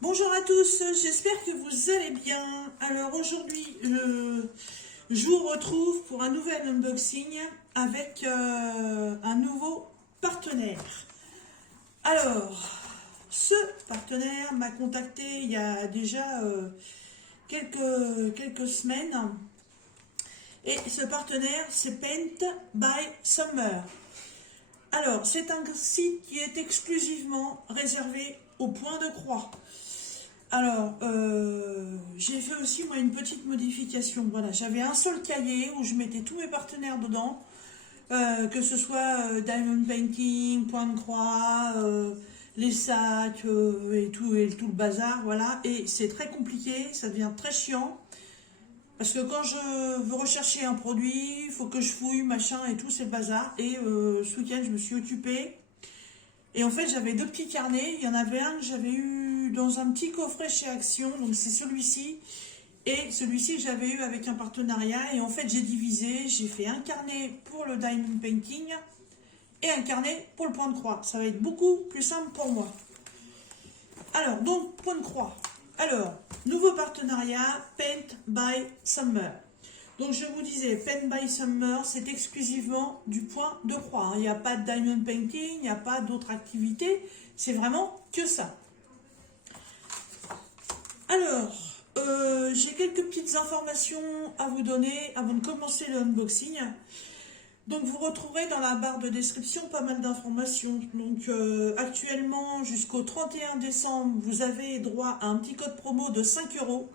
Bonjour à tous, j'espère que vous allez bien. Alors aujourd'hui, je vous retrouve pour un nouvel unboxing avec un nouveau partenaire. Alors, ce partenaire m'a contacté il y a déjà quelques semaines. Et ce partenaire, c'est Paint by Summer. Alors, c'est un site qui est exclusivement réservé au point de croix. Alors, j'ai fait aussi moi une petite modification. Voilà, j'avais un seul cahier où je mettais tous mes partenaires dedans, que ce soit Diamond Painting, Point de Croix, les sacs et tout le bazar. Voilà, et c'est très compliqué, ça devient très chiant. Parce que quand je veux rechercher un produit, il faut que je fouille, machin et tout, c'est le bazar. Et ce week-end, je me suis occupée. Et en fait, j'avais deux petits carnets. Il y en avait un que j'avais eu dans un petit coffret chez Action. Donc, c'est celui-ci. Et celui-ci que j'avais eu avec un partenariat. Et en fait, j'ai divisé. J'ai fait un carnet pour le Diamond Painting et un carnet pour le point de croix. Ça va être beaucoup plus simple pour moi. Alors, donc, point de croix. Alors, nouveau partenariat, Paint by Summer. Donc je vous disais, Paint by Summer, c'est exclusivement du point de croix, hein. Il n'y a pas de diamond painting, il n'y a pas d'autres activités, c'est vraiment que ça. Alors, j'ai quelques petites informations à vous donner avant de commencer le unboxing. Donc vous retrouverez dans la barre de description pas mal d'informations. Donc actuellement, jusqu'au 31 décembre, vous avez droit à un petit code promo de 5 euros.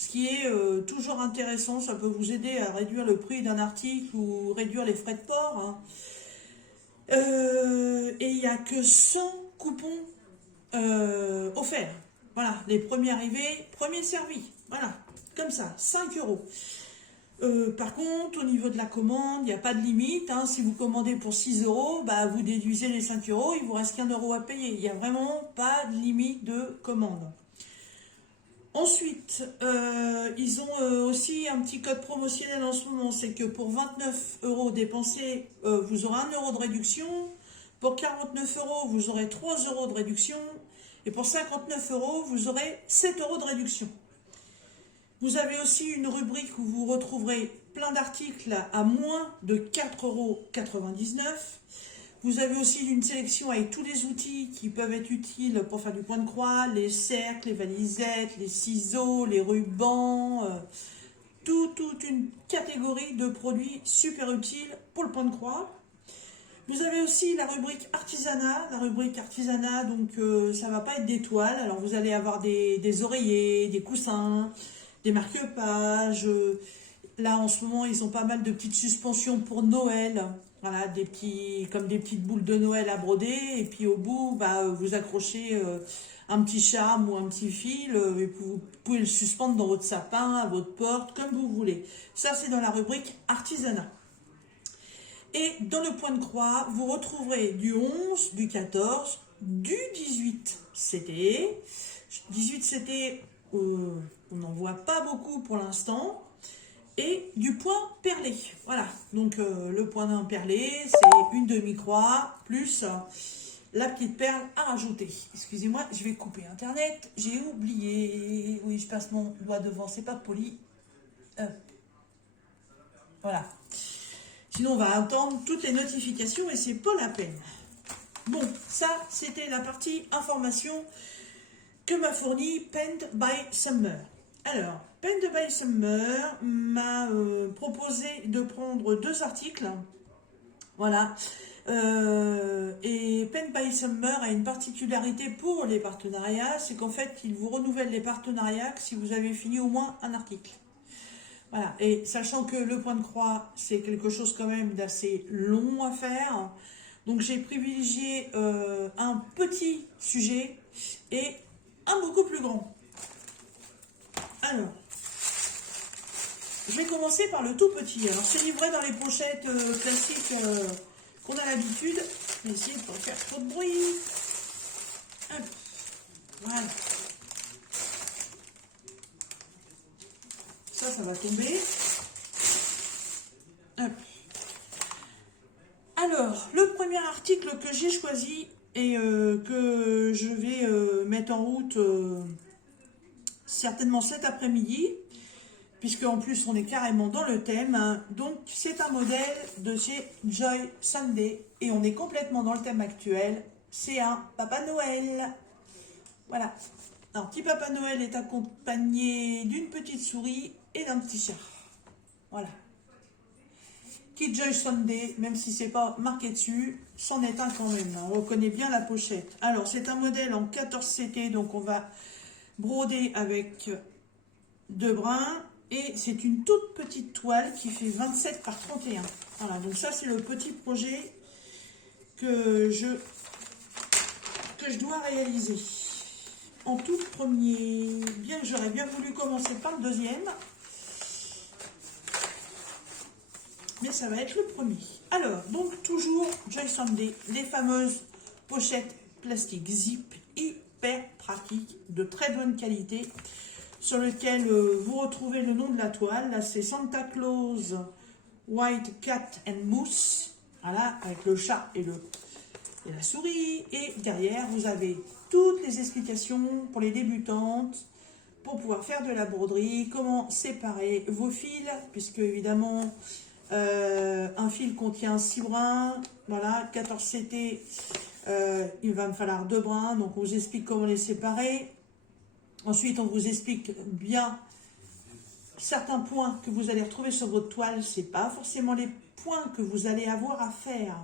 Ce qui est toujours intéressant, ça peut vous aider à réduire le prix d'un article ou réduire les frais de port, hein. Et il n'y a que 100 coupons offerts. Voilà, les premiers arrivés, premiers servis. Voilà, comme ça, 5 euros. Par contre, au niveau de la commande, il n'y a pas de limite, hein. Si vous commandez pour 6 euros, bah, vous déduisez les 5 euros, il vous reste qu'un euro à payer. Il n'y a vraiment pas de limite de commande. Ensuite, ils ont aussi un petit code promotionnel en ce moment, c'est que pour 29 euros dépensés, vous aurez 1 euro de réduction. Pour 49 euros, vous aurez 3 euros de réduction. Et pour 59 euros, vous aurez 7 euros de réduction. Vous avez aussi une rubrique où vous retrouverez plein d'articles à moins de 4,99 euros. Vous avez aussi une sélection avec tous les outils qui peuvent être utiles pour faire du point de croix, les cercles, les valisettes, les ciseaux, les rubans, toute une catégorie de produits super utiles pour le point de croix. Vous avez aussi la rubrique artisanat. La rubrique artisanat, donc ça ne va pas être des toiles. Alors vous allez avoir des oreillers, des coussins, des marque-pages. Là en ce moment, ils ont pas mal de petites suspensions pour Noël. Voilà, comme des petites boules de Noël à broder. Et puis au bout, bah, vous accrochez un petit charme ou un petit fil. Et vous pouvez le suspendre dans votre sapin, à votre porte, comme vous voulez. Ça, c'est dans la rubrique artisanat. Et dans le point de croix, vous retrouverez du 11, du 14, du 18 CT. 18 CT, on n'en voit pas beaucoup pour l'instant. Et du point perlé. Voilà, donc le point perlé, c'est une demi-croix plus la petite perle à rajouter. Excusez-moi, je vais couper Internet, j'ai oublié. Oui, je passe mon doigt devant, c'est pas poli. Voilà. Sinon, on va attendre toutes les notifications et c'est pas la peine. Bon, ça, c'était la partie information que m'a fourni Paint by Summer. Alors, Paint by Summer m'a proposé de prendre deux articles. Voilà. Et Paint by Summer a une particularité pour les partenariats, c'est qu'en fait, ils vous renouvellent les partenariats si vous avez fini au moins un article. Voilà. Et sachant que le point de croix, c'est quelque chose quand même d'assez long à faire, donc j'ai privilégié un petit sujet et un beaucoup plus grand. Alors, je vais commencer par le tout petit. Alors, c'est livré dans les pochettes classiques qu'on a l'habitude. Je vais essayer de ne pas faire trop de bruit. Hop. Voilà. Ça va tomber. Hop. Alors, le premier article que j'ai choisi, et que je vais mettre en route certainement cet après-midi, puisque en plus on est carrément dans le thème, hein. Donc c'est un modèle de chez Joy Sunday et on est complètement dans le thème actuel, c'est un Papa Noël. Voilà, un petit Papa Noël est accompagné d'une petite souris et d'un petit chat. Voilà. Kid Joy Sunday, même si c'est pas marqué dessus, c'en est un quand même, on reconnaît bien la pochette. Alors c'est un modèle en 14 CT, donc on va broder avec 2 brins. Et c'est une toute petite toile qui fait 27 par 31. Voilà, donc ça c'est le petit projet que je dois réaliser. En tout premier, bien que j'aurais bien voulu commencer par le deuxième. Mais ça va être le premier. Alors, donc toujours Joy Sunday, les fameuses pochettes plastiques zip hyper pratiques, de très bonne qualité, sur lequel vous retrouvez le nom de la toile. Là, c'est Santa Claus White Cat and Moose. Voilà, avec le chat et la souris. Et derrière, vous avez toutes les explications pour les débutantes, pour pouvoir faire de la broderie, comment séparer vos fils, puisque évidemment, un fil contient 6 brins. Voilà, 14 CT, il va me falloir 2 brins. Donc, on vous explique comment les séparer. Ensuite, on vous explique bien certains points que vous allez retrouver sur votre toile. Ce n'est pas forcément les points que vous allez avoir à faire.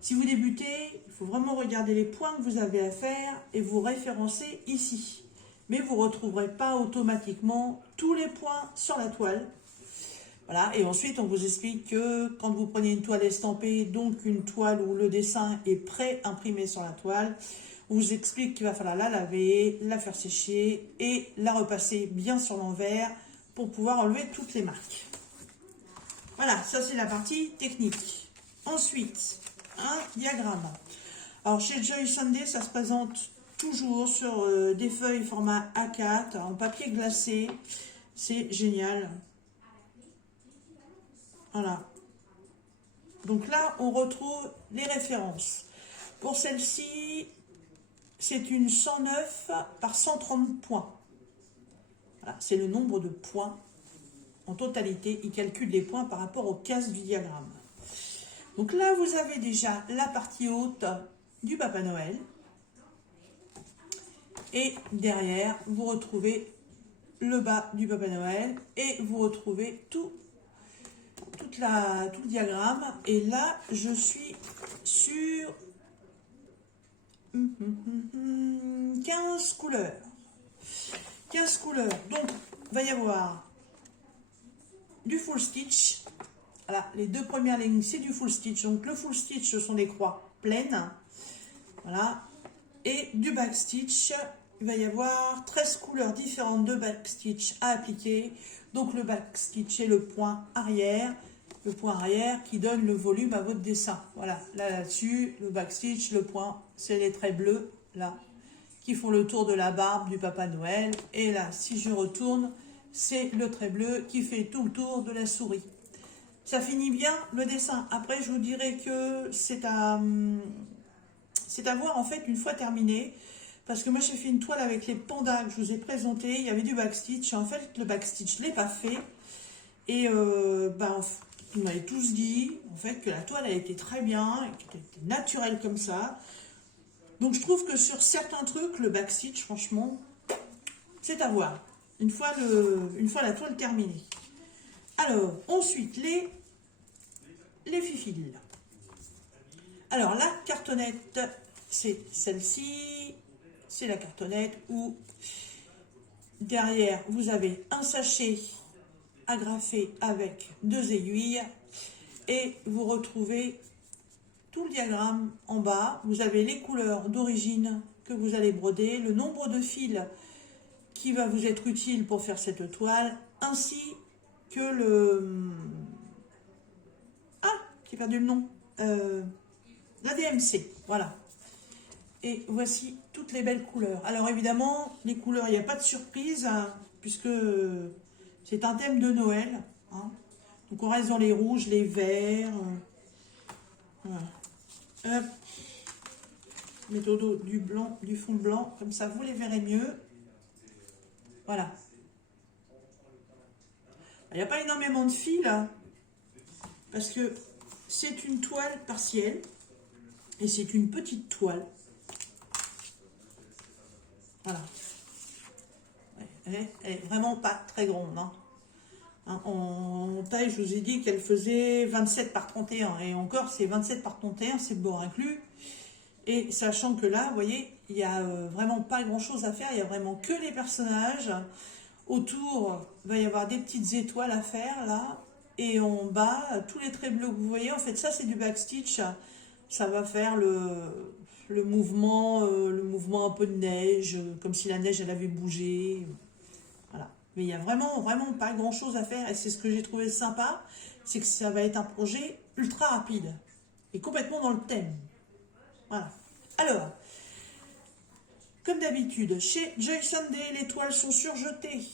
Si vous débutez, il faut vraiment regarder les points que vous avez à faire et vous référencer ici. Mais vous ne retrouverez pas automatiquement tous les points sur la toile. Voilà. Et ensuite, on vous explique que quand vous prenez une toile estampée, donc une toile où le dessin est pré-imprimé sur la toile, on vous explique qu'il va falloir la laver, la faire sécher et la repasser bien sur l'envers pour pouvoir enlever toutes les marques. Voilà, ça c'est la partie technique. Ensuite, un diagramme. Alors chez Joy Sunday, ça se présente toujours sur des feuilles format A4 en papier glacé. C'est génial. Voilà. Donc là, on retrouve les références. Pour celle-ci, c'est une 109 par 130 points. Voilà, c'est le nombre de points en totalité. Il calcule les points par rapport aux cases du diagramme. Donc là, vous avez déjà la partie haute du Papa Noël. Et derrière, vous retrouvez le bas du Papa Noël. Et vous retrouvez tout le diagramme. Et là, je suis sur 15 couleurs. 15 couleurs. Donc, il va y avoir du full stitch. Voilà, les 2 premières lignes, c'est du full stitch. Donc, le full stitch, ce sont des croix pleines. Voilà. Et du back stitch, il va y avoir 13 couleurs différentes de back stitch à appliquer. Donc, le back stitch est le point arrière. Le point arrière qui donne le volume à votre dessin. Voilà, là-dessus, le back stitch, le point, c'est les traits bleus, là, qui font le tour de la barbe du Papa Noël. Et là, si je retourne, c'est le trait bleu qui fait tout le tour de la souris. Ça finit bien le dessin. Après, je vous dirai que c'est à voir en fait une fois terminé. Parce que moi, j'ai fait une toile avec les pandas que je vous ai présenté. Il y avait du backstitch. En fait, le backstitch, je ne l'ai pas fait. Et vous m'avez tous dit en fait que la toile, elle était très bien, qu'elle était naturelle comme ça. Donc, je trouve que sur certains trucs, le backstitch, franchement, c'est à voir. Une fois la toile terminée. Alors, ensuite, les fifilles. Alors, la cartonnette, c'est celle-ci. C'est la cartonnette où, derrière, vous avez un sachet agrafé avec 2 aiguilles. Et vous retrouvez tout le diagramme en bas. Vous avez les couleurs d'origine que vous allez broder, le nombre de fils qui va vous être utile pour faire cette toile, ainsi que le... Ah, j'ai perdu le nom. La DMC, voilà. Et voici toutes les belles couleurs. Alors évidemment, les couleurs, il n'y a pas de surprise, hein, puisque c'est un thème de Noël. Hein. Donc on reste dans les rouges, les verts. Voilà. Hop. mettre au dos du blanc, du fond blanc, comme ça vous les verrez mieux. Voilà. Il n'y a pas énormément de fils là, parce que c'est une toile partielle et c'est une petite toile. Voilà. Elle est vraiment pas très grande. Hein. En taille, je vous ai dit qu'elle faisait 27 par 31. Et encore, c'est 27 par 31, c'est bord inclus. Et sachant que là, vous voyez, il n'y a vraiment pas grand-chose à faire. Il n'y a vraiment que les personnages. Autour, il va y avoir des petites étoiles à faire, là. Et en bas, tous les traits bleus que vous voyez, en fait, ça, c'est du backstitch. Ça va faire le mouvement un peu de neige, comme si la neige, elle avait bougé. Voilà. Mais il n'y a vraiment, vraiment pas grand-chose à faire. Et c'est ce que j'ai trouvé sympa, c'est que ça va être un projet ultra rapide. Et complètement dans le thème. Voilà. Alors, comme d'habitude, chez Joy Sunday, les toiles sont surjetées.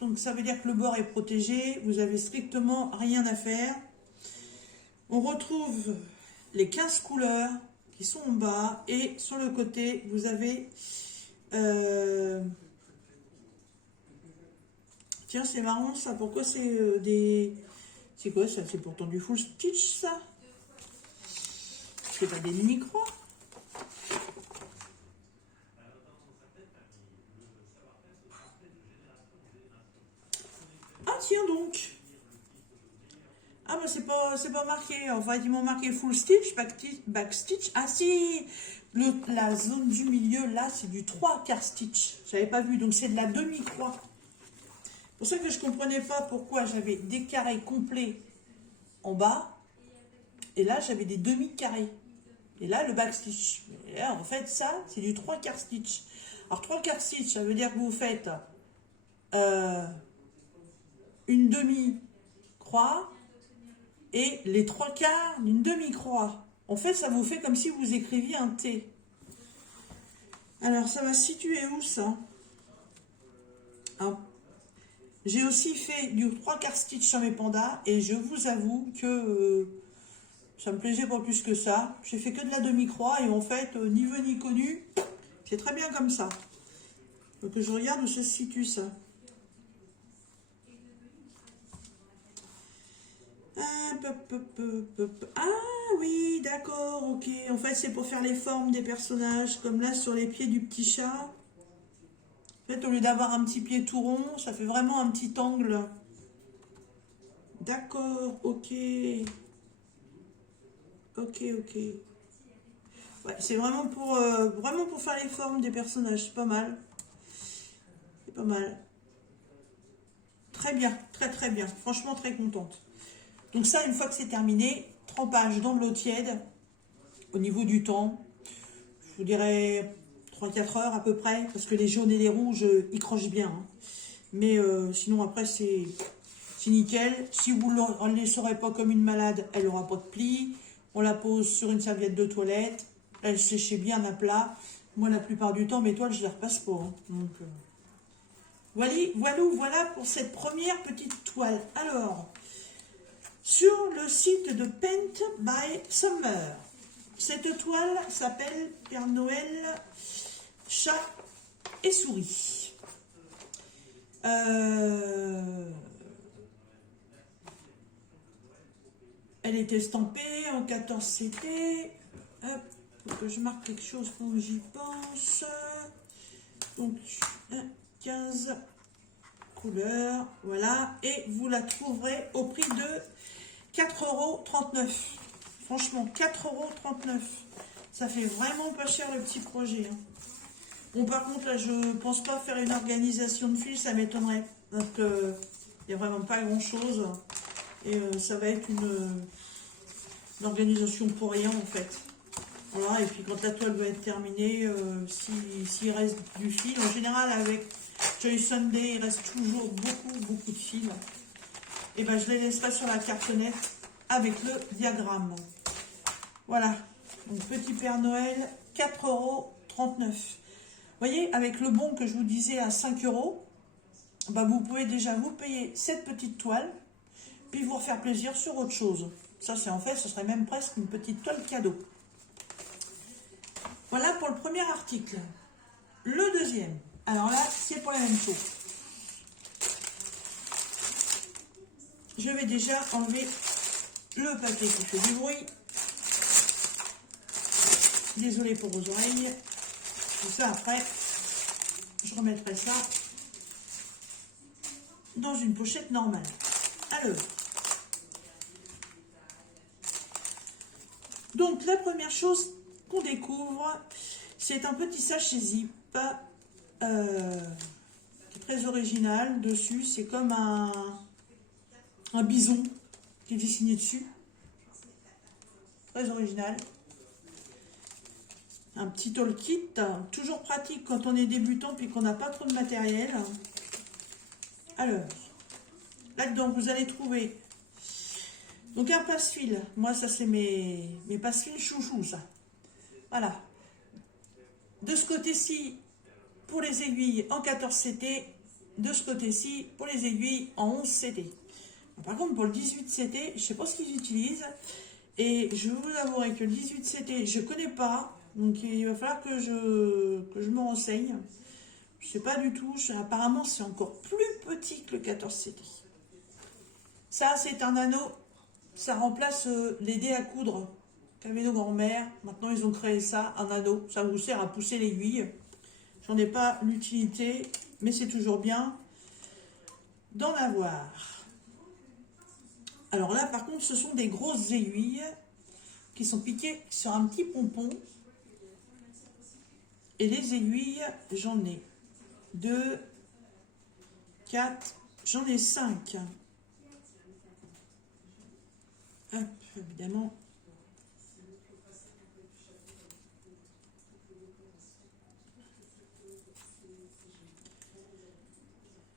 Donc ça veut dire que le bord est protégé. Vous avez strictement rien à faire. On retrouve les 15 couleurs qui sont en bas. Et sur le côté, vous avez... Tiens, c'est marrant ça. Pourquoi c'est des... C'est quoi ça? C'est pourtant du full stitch ça? C'est pas des mini-croix? Ah tiens donc. Ah bah c'est pas marqué. Enfin ils m'ont marqué full stitch, back stitch. Ah si, la zone du milieu là c'est du 3/4 stitch. J'avais pas vu, donc c'est de la demi-croix. C'est pour ça que je comprenais pas pourquoi j'avais des carrés complets en bas. Et là j'avais des demi-carrés. Et là le back stitch. Et là, en fait ça c'est du 3/4 stitch. Alors 3/4 stitch ça veut dire que vous faites une demi-croix et les 3/4 d'une demi-croix. En fait, ça vous fait comme si vous écriviez un T. Alors, ça va se situer où, ça? Hein. J'ai aussi fait du 3/4 stitch sur mes pandas, et je vous avoue que ça me plaisait pas plus que ça. J'ai fait que de la demi-croix, et en fait, ni vu ni connu, c'est très bien comme ça. Faut que je regarde où ça se situe, ça. Ah oui, d'accord, ok. En fait, c'est pour faire les formes des personnages, comme là sur les pieds du petit chat. En fait, au lieu d'avoir un petit pied tout rond, ça fait vraiment un petit angle. D'accord, ok. Ok, ok. Ouais, c'est vraiment pour faire les formes des personnages. C'est pas mal. C'est pas mal. Très bien, très très bien. Franchement, très contente. Donc ça, une fois que c'est terminé, trempage dans de l'eau tiède. Au niveau du temps, je vous dirais 3-4 heures à peu près, parce que les jaunes et les rouges, ils crochent bien. Hein. Mais sinon, après, c'est nickel. Si vous ne les laisserez pas comme une malade, elle n'aura pas de plis. On la pose sur une serviette de toilette. Elle séchait bien à plat. Moi, la plupart du temps, mes toiles, je ne les repasse pas. Hein. Donc, voilà pour cette première petite toile. Alors, sur le site de Paint by Summer, cette toile s'appelle Père Noël, chat et souris. Elle est estampée en 14 CT. Hop, faut que je marque quelque chose quand j'y pense. Donc, 15 couleurs, voilà. Et vous la trouverez au prix de 4,39 €. Franchement, 4,39 €. Ça fait vraiment pas cher le petit projet. Hein. Bon, par contre, là, je pense pas faire une organisation de fils, ça m'étonnerait. Donc, il n'y a vraiment pas grand-chose. Et ça va être une organisation pour rien, en fait. Voilà, et puis quand la toile va être terminée, s'il reste du fil, en général, avec Joy Sunday, il reste toujours beaucoup de fil. Et ben, je les laisserai sur la cartonnette avec le diagramme. Voilà, donc petit Père Noël, 4,39 €. Vous voyez, avec le bon que je vous disais à 5 €, bah vous pouvez déjà vous payer cette petite toile, puis vous refaire plaisir sur autre chose. Ça, c'est en fait, ce serait même presque une petite toile cadeau. Voilà pour le premier article. Le deuxième, alors là, c'est pour la même chose. Je vais déjà enlever le papier qui fait du bruit. Désolée pour vos oreilles. Tout ça après, je remettrai ça dans une pochette normale. Alors, donc la première chose qu'on découvre, c'est un petit sachet zip qui est très original. Dessus, c'est comme un bison qui est dessiné dessus. Très original. Un petit tool kit, toujours pratique quand on est débutant puis qu'on n'a pas trop de matériel. Alors, là-dedans, vous allez trouver donc un passe-fil. Moi, ça, c'est mes passe-fils chouchou, ça. Voilà. De ce côté-ci, pour les aiguilles en 14 CT. De ce côté-ci, pour les aiguilles en 11 CT. Par contre, pour le 18 CT, je ne sais pas ce qu'ils utilisent. Et je vous avouerai que le 18 CT, je ne connais pas. Donc, il va falloir que je me renseigne. Je ne sais pas du tout. Apparemment, c'est encore plus petit que le 14 CT. Ça, c'est un anneau. Ça remplace les dés à coudre qu'avaient nos grands-mères. Maintenant, ils ont créé ça, un anneau. Ça vous sert à pousser l'aiguille. J'en ai pas l'utilité, mais c'est toujours bien d'en avoir. Alors là, par contre, ce sont des grosses aiguilles qui sont piquées sur un petit pompon. Et les aiguilles, j'en ai 2, 4, j'en ai 5. Hop, évidemment.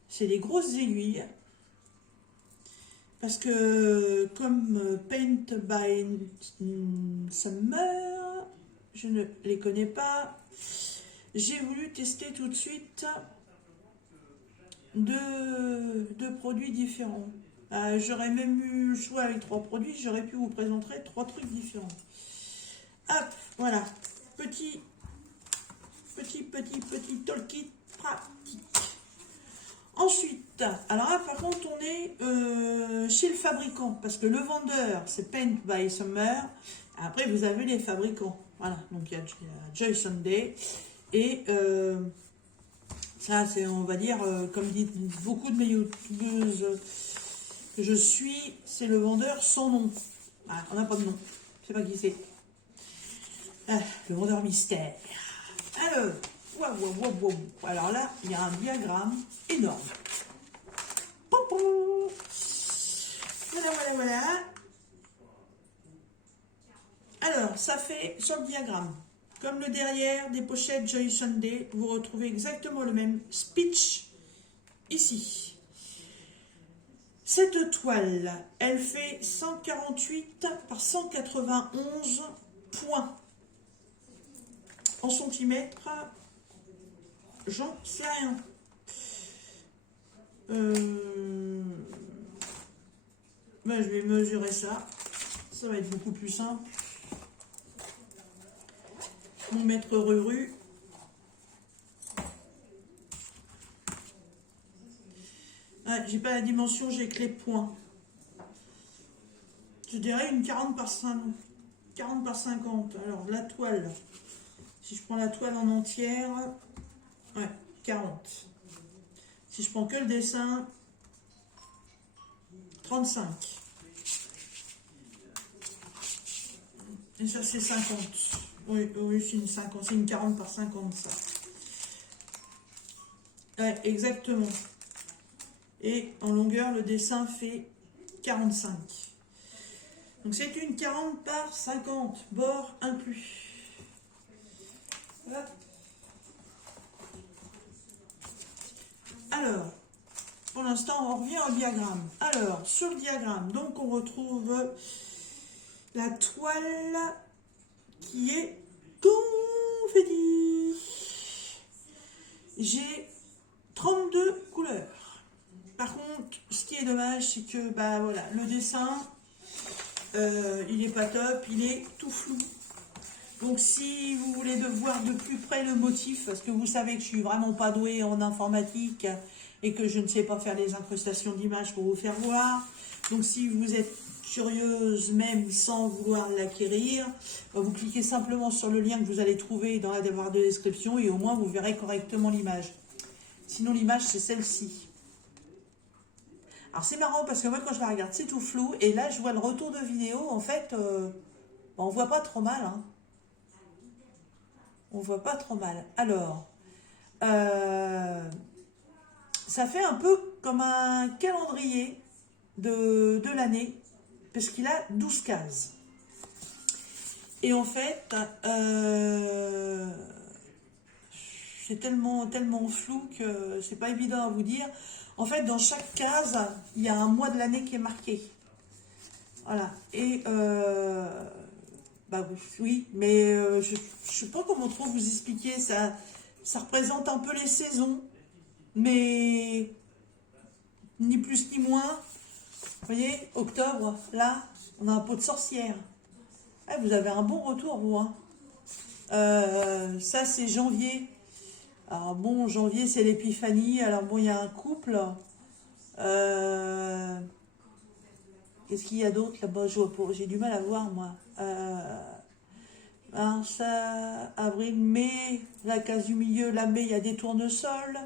C'est des grosses aiguilles. Parce que comme Paint by Summer, je ne les connais pas. J'ai voulu tester tout de suite deux produits différents. J'aurais même eu le choix avec 3 produits, j'aurais pu vous présenter 3 trucs différents. Hop, voilà. Petit tool kit pratique. Ensuite, alors là par contre on est chez le fabricant, parce que le vendeur c'est Paint by Summer, après vous avez les fabricants, voilà, donc il y a Joy Sunday, et ça c'est, on va dire, comme disent beaucoup de mes youtubeuses que je suis, c'est le vendeur sans nom, voilà, on n'a pas de nom, je sais pas qui c'est, le vendeur mystère. Alors, alors là, il y a un diagramme énorme. Voilà. Alors, ça fait sur le diagramme, comme le derrière des pochettes Joy Sunday, vous retrouvez exactement le même speech ici. Cette toile, elle fait 148 par 191 points. En centimètres, j'en sais rien. Ben, je vais mesurer ça. Ça va être beaucoup plus simple. Mon mètre ruru. Ouais, j'ai pas la dimension, j'ai que les points. Je dirais une 40 par 50. Alors, la toile. Si je prends la toile en entière, ouais, 40. Si je prends que le dessin, 35. Et ça, c'est 50. Oui, c'est une 50. C'est une 40 par 50, ça. Ouais, exactement. Et en longueur, le dessin fait 45. Donc, c'est une 40 par 50, bord inclus. Voilà. Alors, pour l'instant, on revient au diagramme. Alors, sur le diagramme, donc on retrouve la toile qui est confetti. J'ai 32 couleurs. Par contre, ce qui est dommage, c'est que bah, voilà, le dessin, il n'est pas top, il est tout flou. Donc si vous voulez voir de plus près le motif, parce que vous savez que je suis vraiment pas douée en informatique et que je ne sais pas faire des incrustations d'images pour vous faire voir. Donc si vous êtes curieuse même sans vouloir l'acquérir, vous cliquez simplement sur le lien que vous allez trouver dans la barre de description et au moins vous verrez correctement l'image. Sinon l'image c'est celle-ci. Alors c'est marrant parce que moi quand je la regarde c'est tout flou et là je vois le retour de vidéo en fait on voit pas trop mal hein. On voit pas trop mal. Alors, ça fait un peu comme un calendrier de l'année, parce qu'il a 12 cases. Et en fait, c'est tellement flou que c'est pas évident à vous dire. En fait, dans chaque case, il y a un mois de l'année qui est marqué. Voilà. Et bah oui, mais je ne sais pas comment trop vous expliquer. Ça représente un peu les saisons, mais ni plus ni moins. Vous voyez, octobre, là, on a un pot de sorcière. Ah, vous avez un bon retour, vous. Hein. Ça, c'est janvier. Alors bon, janvier, c'est l'épiphanie. Alors bon, il y a un couple. Qu'est-ce qu'il y a d'autre là-bas? J'ai du mal à voir, moi. Mars, avril, mai, la case du milieu, la mai, il y a des tournesols.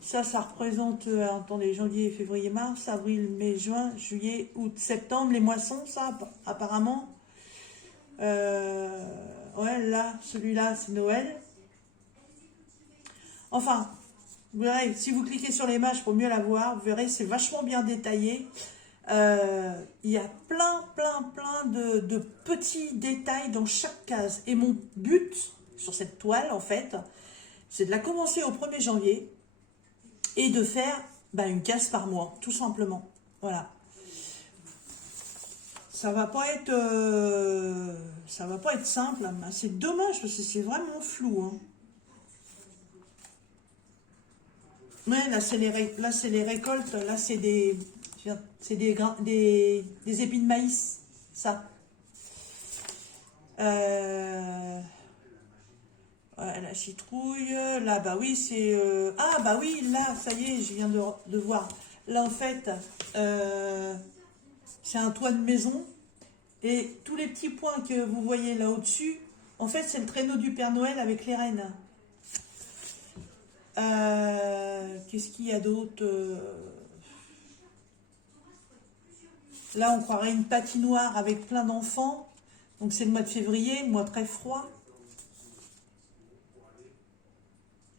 Ça représente, attendez, janvier, février, mars, avril, mai, juin, juillet, août, septembre, les moissons, ça, apparemment. Ouais, là, celui-là, c'est Noël. Enfin, vous verrez, si vous cliquez sur l'image pour mieux la voir, vous verrez, c'est vachement bien détaillé. Il y a plein de petits détails dans chaque case. Et mon but sur cette toile, en fait, c'est de la commencer au 1er janvier et de faire une case par mois, tout simplement. Voilà. Ça va pas être simple. C'est dommage parce que c'est vraiment flou. Hein. Ouais, là c'est les récoltes. Là c'est des épis de maïs. Ça. Ouais, la citrouille. Là, bah oui, c'est... Ah, bah oui, là, ça y est, je viens de voir. Là, en fait, c'est un toit de maison. Et tous les petits points que vous voyez là au-dessus, en fait, c'est le traîneau du Père Noël avec les rennes. Qu'est-ce qu'il y a d'autre Là, on croirait une patinoire avec plein d'enfants. Donc, c'est le mois de février, mois très froid.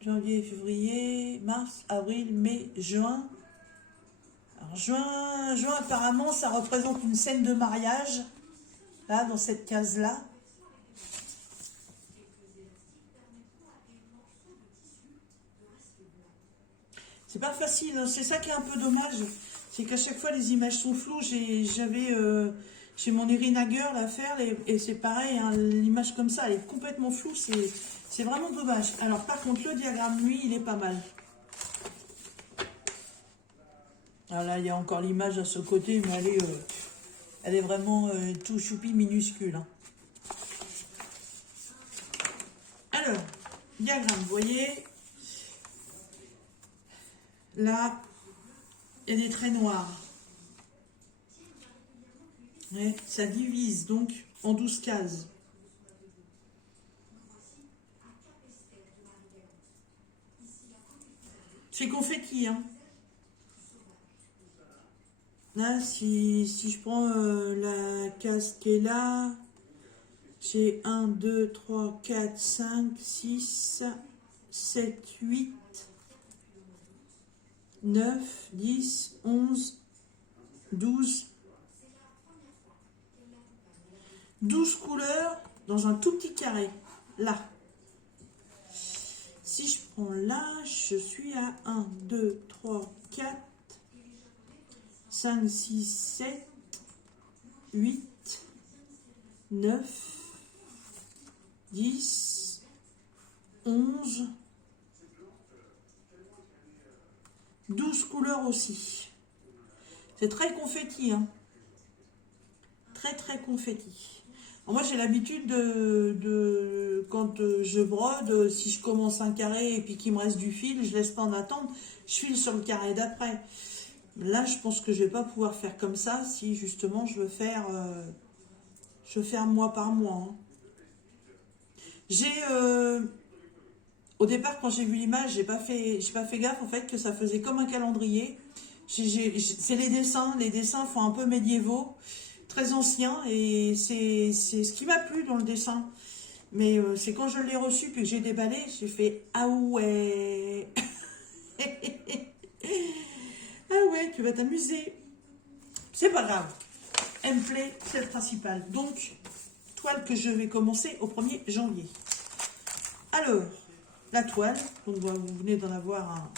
Janvier, février, mars, avril, mai, juin. Alors, juin, apparemment, ça représente une scène de mariage. Là, dans cette case-là. C'est pas facile, hein. C'est ça qui est un peu dommage. C'est qu'à chaque fois, les images sont floues. J'ai mon Erinager à faire et c'est pareil, hein, l'image comme ça, elle est complètement floue. C'est vraiment dommage. Alors, par contre, le diagramme, lui, il est pas mal. Alors là, il y a encore l'image à ce côté, mais elle est vraiment tout choupi minuscule. Hein. Alors, diagramme, vous voyez, là, il y a des traits noirs. Ouais, ça divise donc en 12 cases. C'est confetti, hein. Là, si je prends la case qui est là, j'ai 1, 2, 3, 4, 5, 6, 7, 8, 9, 10, 11, 12. 12 couleurs dans un tout petit carré. Là. Si je prends là, je suis à 1, 2, 3, 4, 5, 6, 7, 8, 9, 10, 11, 12 couleurs aussi. C'est très confetti, hein. très très confetti. Alors, moi j'ai l'habitude quand je brode, si je commence un carré et puis qu'il me reste du fil, je laisse pas en attendre, je file sur le carré d'après. Là je pense que je vais pas pouvoir faire comme ça si justement je veux faire mois par mois. Hein. J'ai au départ quand j'ai vu l'image, j'ai pas fait gaffe en fait que ça faisait comme un calendrier. C'est les dessins font un peu médiévaux, très anciens, et c'est ce qui m'a plu dans le dessin. Mais c'est quand je l'ai reçu puis que j'ai déballé, j'ai fait ah ouais, ah ouais, tu vas t'amuser. C'est pas grave, elle me plaît, c'est le principal. Donc toile que je vais commencer au 1er janvier. Alors la toile, donc vous venez d'en avoir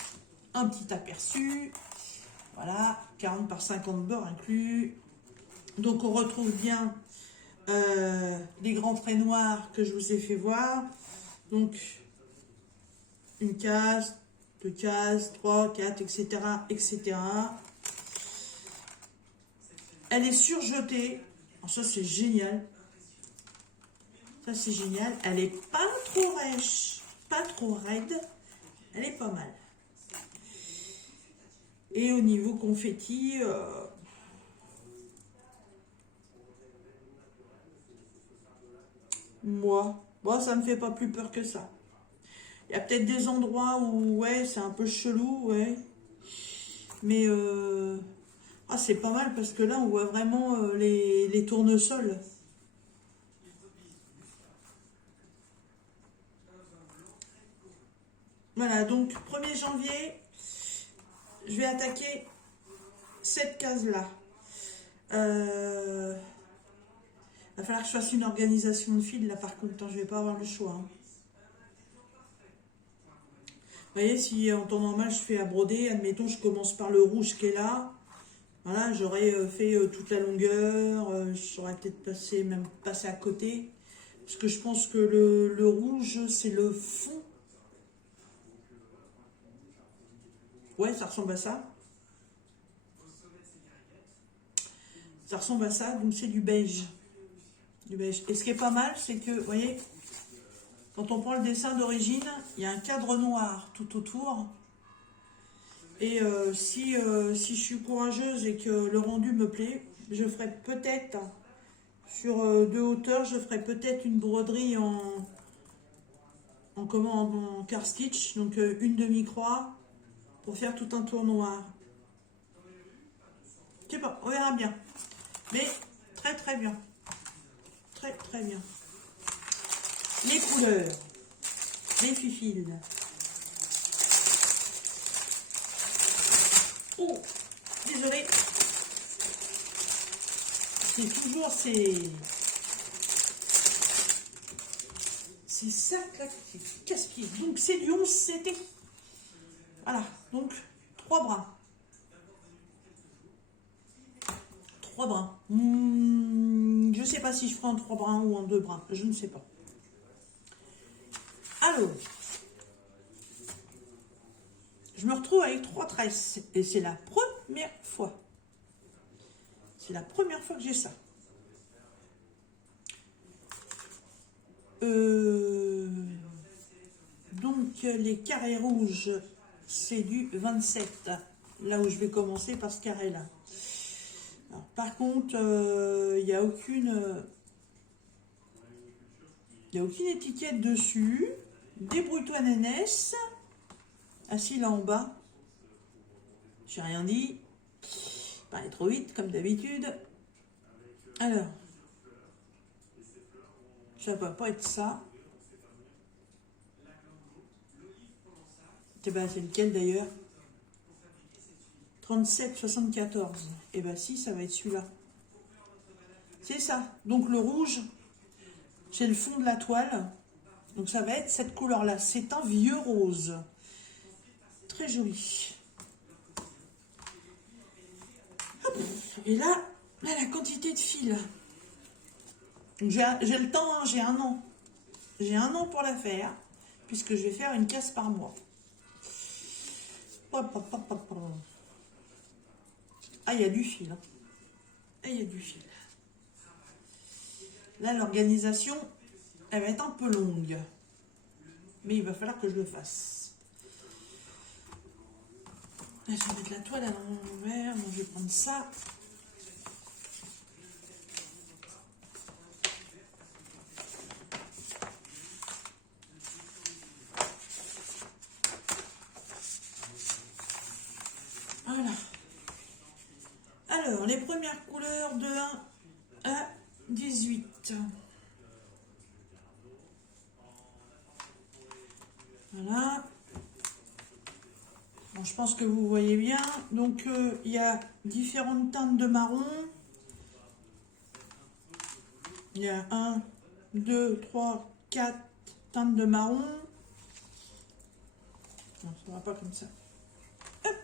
un petit aperçu. Voilà, 40 par 50 bords inclus. Donc on retrouve bien les grands traits noirs que je vous ai fait voir. Donc une case, deux cases, 3, 4, etc. etc. Elle est surjetée. Alors ça c'est génial. Ça c'est génial. Elle est pas trop rêche, pas trop raide. Elle est pas mal. Et au niveau confetti, moi, ça me fait pas plus peur que ça. Il y a peut-être des endroits où, ouais, c'est un peu chelou, ouais. Mais, c'est pas mal parce que là, on voit vraiment les tournesols. Voilà, donc 1er janvier, je vais attaquer cette case-là. Va falloir que je fasse une organisation de fil, là, par contre, hein, je vais pas avoir le choix. Hein. Vous voyez, si en temps normal je fais à broder, admettons je commence par le rouge qui est là, voilà, j'aurais fait toute la longueur, j'aurais peut-être passé à côté, parce que je pense que le rouge c'est le fond. Ouais, ça ressemble à ça. Ça ressemble à ça, donc c'est du beige. Du beige. Et ce qui est pas mal, c'est que, vous voyez, quand on prend le dessin d'origine, il y a un cadre noir tout autour. Et si je suis courageuse et que le rendu me plaît, je ferai peut-être, sur 2 hauteurs, je ferai peut-être une broderie en car stitch, donc une demi-croix, pour faire tout un tour noir. Je sais pas, on verra bien. Mais très très bien. Très très bien. Les couleurs, les fifils. Oh, désolé. C'est toujours ces sacs là qui casse-pieds. Donc c'est du 11 CT. Voilà, donc 3 brins. 3 brins. Je ne sais pas si je ferai en 3 brins ou en 2 brins. Je ne sais pas. Alors, je me retrouve avec 3 tresses. Et c'est la première fois. C'est la première fois que j'ai ça. Donc, les carrés rouges, c'est du 27. Là où je vais commencer par ce carré-là. Par contre, il n'y a aucune étiquette dessus. Débrouille-toi, Nénès. Assis là en bas. J'ai rien dit. Pas aller trop vite, comme d'habitude. Alors. Ça ne va pas être ça. C'est lequel d'ailleurs? 37,74. Et si, ça va être celui-là. C'est ça. Donc le rouge, c'est le fond de la toile. Donc ça va être cette couleur-là. C'est un vieux rose. Très joli. Hop. Et là, la quantité de fils. J'ai le temps, hein, j'ai un an. J'ai un an pour la faire, puisque je vais faire une case par mois. Ah, il y a du fil. Hein. Ah, il y a du fil. Là, l'organisation, elle va être un peu longue. Mais il va falloir que je le fasse. Là, je vais mettre la toile à l'envers. Donc, je vais prendre ça. Voilà. Alors, les premières couleurs de 1 à 18. Voilà. Bon, je pense que vous voyez bien. Donc, il y a différentes teintes de marron. Il y a 1, 2, 3, 4 teintes de marron. Non, ça ne va pas comme ça. Hop.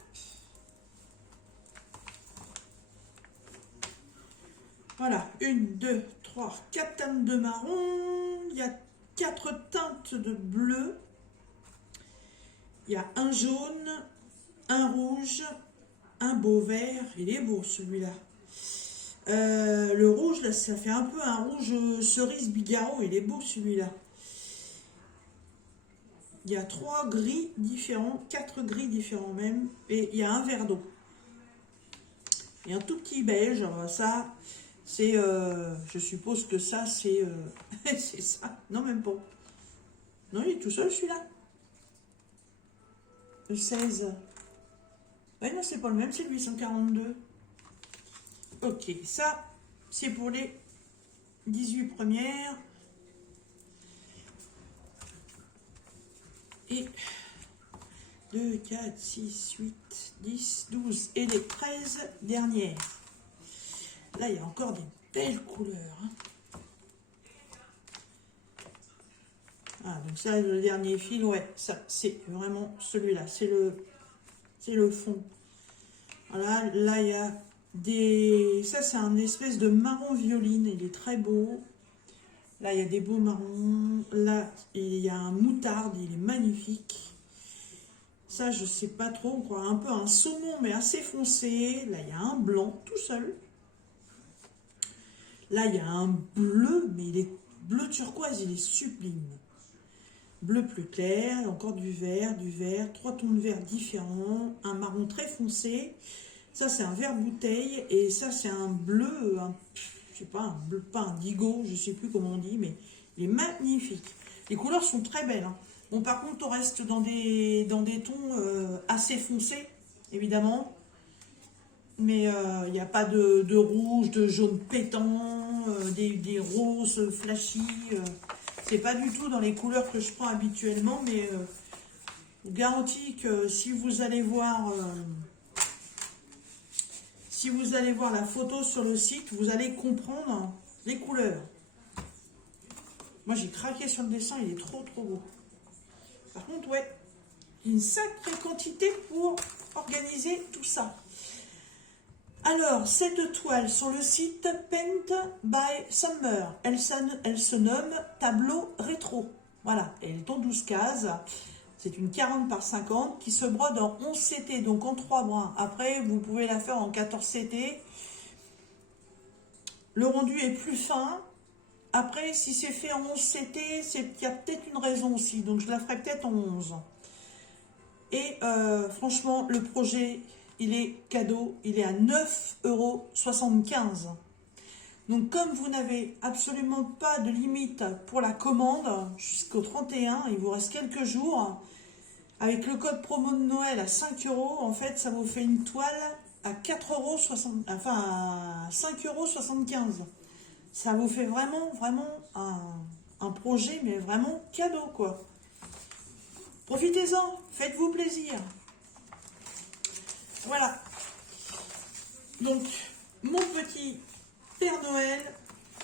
Voilà, 1, 2, 3, 4 teintes de marron. Il y a 4 teintes de bleu. Il y a un jaune, un rouge, un beau vert. Il est beau celui-là. Le rouge, là, ça fait un peu un rouge cerise Bigaro. Il est beau celui-là. Il y a 3 gris différents, 4 gris différents même. Et il y a un vert d'eau. Et un tout petit beige. Ça, c'est... je suppose que ça, c'est... c'est ça. Non, même pas. Non, il est tout seul celui-là. Le 16. Ouais, non, c'est pas le même, c'est le 842. Ok, ça, c'est pour les 18 premières. Et 2, 4, 6, 8, 10, 12 et les 13 dernières. Là, il y a encore des belles couleurs. Hein. Ah, donc ça, le dernier fil, ouais, ça, c'est vraiment celui-là. C'est le fond. Voilà, là, il y a des... Ça, c'est un espèce de marron violine. Il est très beau. Là, il y a des beaux marrons. Là, il y a un moutarde. Il est magnifique. Ça, je sais pas trop. On croit un peu un saumon, mais assez foncé. Là, il y a un blanc tout seul. Là, il y a un bleu, mais il est bleu turquoise. Il est sublime. Bleu plus clair, encore du vert, 3 tons de vert différents, un marron très foncé. Ça, c'est un vert bouteille. Et ça, c'est un bleu, je sais pas, un bleu, pas indigo, je sais plus comment on dit, mais il est magnifique. Les couleurs sont très belles. Hein. Bon, par contre, on reste dans des tons assez foncés, évidemment. Mais il n'y a pas de rouge, de jaune pétant, des roses flashy. C'est pas du tout dans les couleurs que je prends habituellement, mais je vous garantis que si vous allez voir la photo sur le site, vous allez comprendre les couleurs. Moi, j'ai craqué sur le dessin, il est trop beau. Par contre, ouais, une sacrée quantité pour organiser tout ça. Alors, cette toile sur le site Paint by Summer, elle se nomme Tableau Rétro. Voilà, elle est en 12 cases. C'est une 40 par 50 qui se brode en 11 CT, donc en 3 brins. Après, vous pouvez la faire en 14 CT. Le rendu est plus fin. Après, si c'est fait en 11 CT, il y a peut-être une raison aussi. Donc, je la ferai peut-être en 11. Et franchement, le projet... il est cadeau, il est à 9,75 €. Donc comme vous n'avez absolument pas de limite pour la commande jusqu'au 31, il vous reste quelques jours, avec le code promo de Noël à 5 €, en fait ça vous fait une toile à 4,60 €, enfin à 5,75 €. Ça vous fait vraiment un projet, mais vraiment cadeau quoi. Profitez-en, faites-vous plaisir. Voilà, donc mon petit Père Noël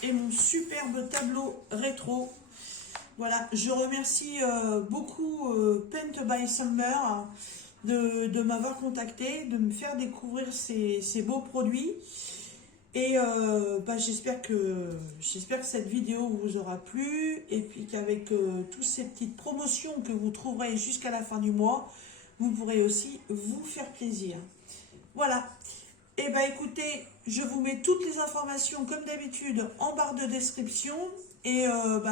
et mon superbe tableau rétro. Voilà, je remercie beaucoup Paint by Summer de m'avoir contacté, de me faire découvrir ces beaux produits. Et j'espère que cette vidéo vous aura plu et puis qu'avec toutes ces petites promotions que vous trouverez jusqu'à la fin du mois, vous pourrez aussi vous faire plaisir. Voilà. Eh bien, écoutez, je vous mets toutes les informations, comme d'habitude, en barre de description. Et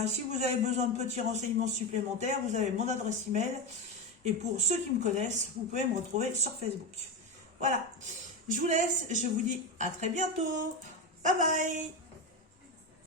si vous avez besoin de petits renseignements supplémentaires, vous avez mon adresse email. Et pour ceux qui me connaissent, vous pouvez me retrouver sur Facebook. Voilà. Je vous laisse. Je vous dis à très bientôt. Bye bye.